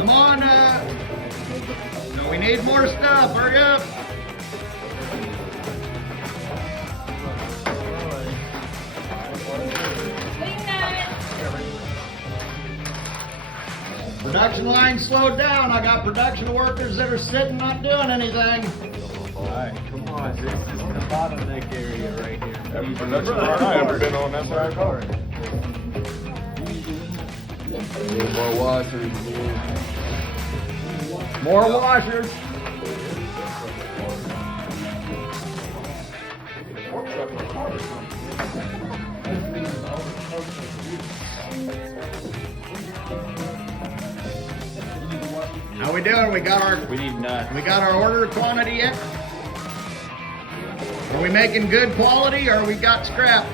Come on, no, we need more stuff. Hurry up. Production line slowed down. I got production workers that are sitting not doing anything. Alright, come on. This is the bottleneck area right here. Production line, I haven't been on that side already. Need more washers. More washers. How we doing? We need nuts. We got our order quantity yet? Are we making good quality or we got scrap?